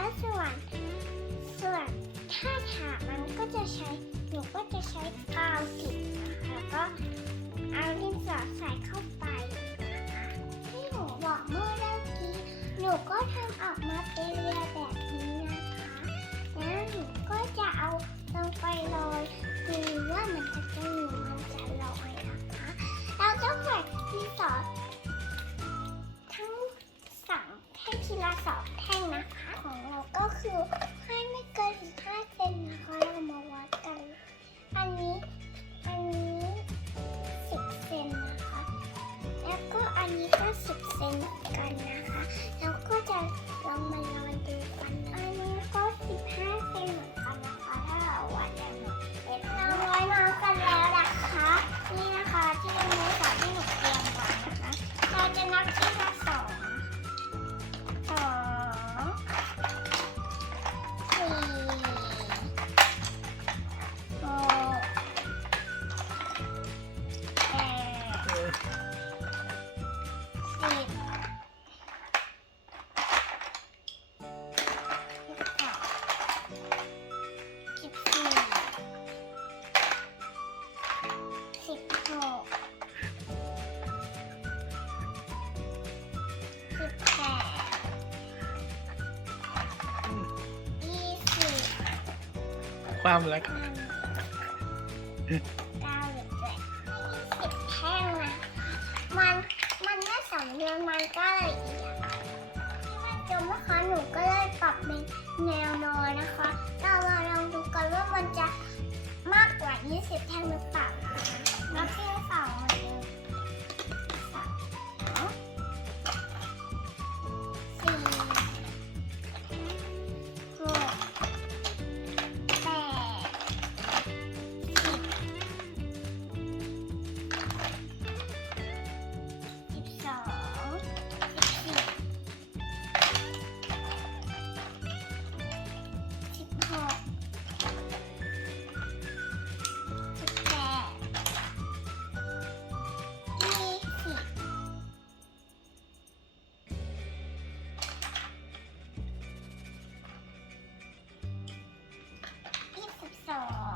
ก็ส่วนถ้าถามันก็จะใช้หนูก็จะใช้กาวติดนะคะแล้วก็เอาดินสอใส่เข้าไปนะคะที่หนูบอกเมื่อกี้หนูก็ทำออกมาเป็นเรือแบบนี้นะคะแล้วหนูก็จะเอาลงไปโรยดูว่ามันจะตึงหรือมันจะลอยนะคะเราต้องใส่ดินสอทั้ง2แท่งทีละ2แท่งนะคะของเราก็คือให้ไม่เกิน15 เซนนะคะเรามาวัดกันอันนี้10 เซนนะคะแล้วก็อันนี้ก็10 เซนกันนะคะแล้วก็จะลองมาลองดูกันอันนี้ก็15 เซนเหมือนกันนะคะถ้าเราวัดแล้วเราร้อยน้ำกันแล้วนะคะนี่นะคะที่เราเนื้อสัตว์ที่หนูเตรียมไว้นะคะเราจะนับทีละ2 4 ความรัก 9 หรือ10 แท่งนะมันไม่สมดุลมันก็เลยเอียงที่มันจมนะคะหนูก็เลยปรับเป็นแนวนอนนะคะเรามาลองดูกันว่ามันจะมากกว่า20 แท่งหรือเปล่านับที่2เหมือนเดิม22